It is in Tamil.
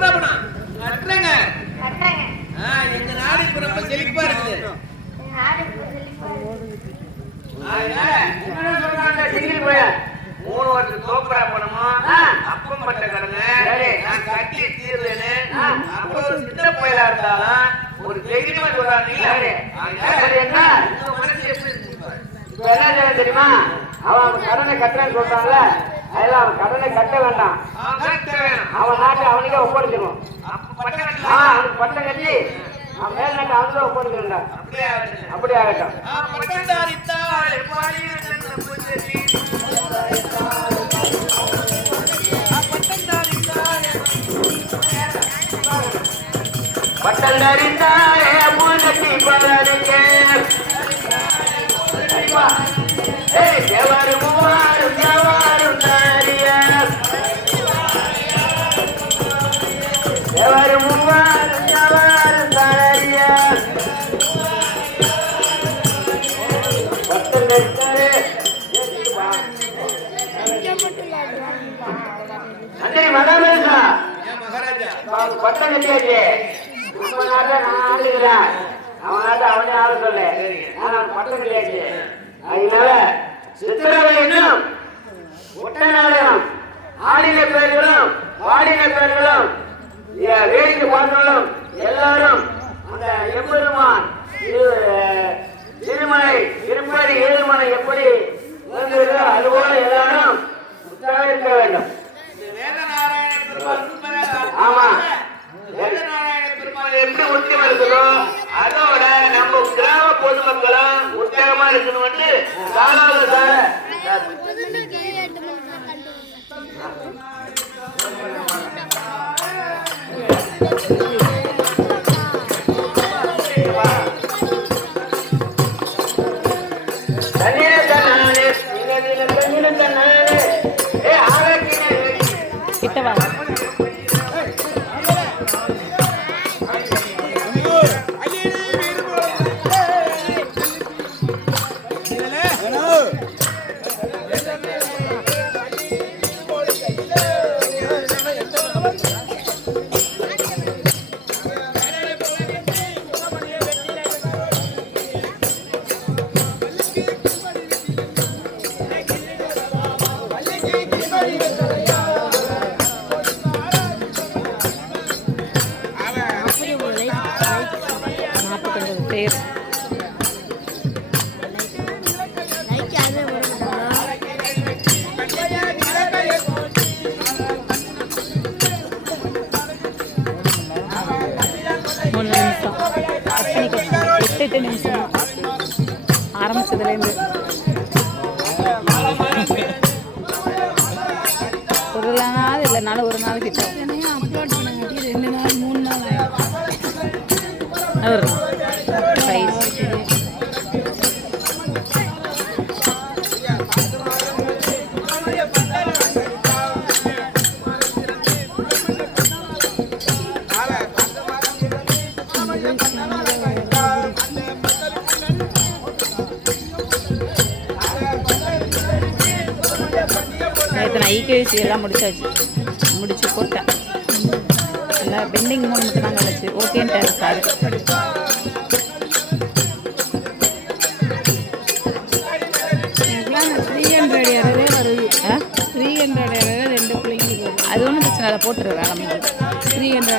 சோபராபணம் கட்டுறங்க எங்க நாடு இப்ப ரொம்ப செழிப்பா இருக்குது. என்ன சொல்றாங்க சிங்கிள் போய 3 வருஷம் சோபராபணமா அப்பம் பட்ட கடனை நான் கட்டி தீர்றேன்னு அப்ப ஒரு சின்ன போயிலா இருந்தாலும் ஒரு தைரியமா சொல்றாங்க. என்ன தெரியுமா? அவன் கடனை கட்டுறேன்னு சொல்றான்ல, அதெல்லாம் அவன் கடனை கட்ட வேண்டாம். அவன் நாட்டை அவனுக்கே ஒப்படைச்சிடும். அவனுக்கு பட்டம் கட்டி அவன் மேல் நாட்டை அவனுக்கே ஒப்படைச்சிருந்தா அப்படி ஆகட்டும். பட்டம் தரித்தாரே மூலத்தி பலருக்கே எவரு மூவாரும் எவரும் தாரியார் எவரு மூவாரும் எவரும் தாரியார் பட்டம் தரித்தாரே அன்னை மகாராஜா பட்டம் கட்டியாச்சு. நம்ம நாட்டை நான் ஆளுகிறேன், அவன் நாட்டை அவனே ஆள சொல்ல. நான் பட்டம் கட்டியாச்சு. அதனால சித்திரவை என்னும் ஒட்ட நாடகம் ஆடின பேர்களும் பாடின பேர்களும் வேடிக்கை பார்த்தவர்களும் எல்லாரும் அந்த எம்பெருமான் திருமலை திருப்பதி ஏழுமலை எப்படி வந்திருக்கோ அதுபோல எல்லாரும் உற்சாகிக்க வேண்டும். ஆமா, எப்படி உற்சவம் இருக்குதோ அதோட நம்ம கிராம பொதுமக்களும் உற்சாகமா இருக்கணும். கிட்டவா நிமிஷம் ஆரம்பிச்சதுலேருந்து ஒரு நாள் இல்லைனாலும் ஒரு நாள் கிட்ட அப்லோட் பண்ணாட்டி 2 நாள் 3 நாள் ஆயிடும். ஐகேசி எல்லாம் முடிச்சாச்சு, முடிச்சு போட்டேன். எல்லாம் பெண்டிங் 3 மட்டும் தான் கிடச்சி. ஓகேன்ட்டாரு சார். 300 யாரவே வருது. 300 யாரவே 2 பிள்ளைங்களுக்கு வருது. அது ஒன்றும் பிரச்சனை இல்லை, போட்டுருவேன். நம்ம 300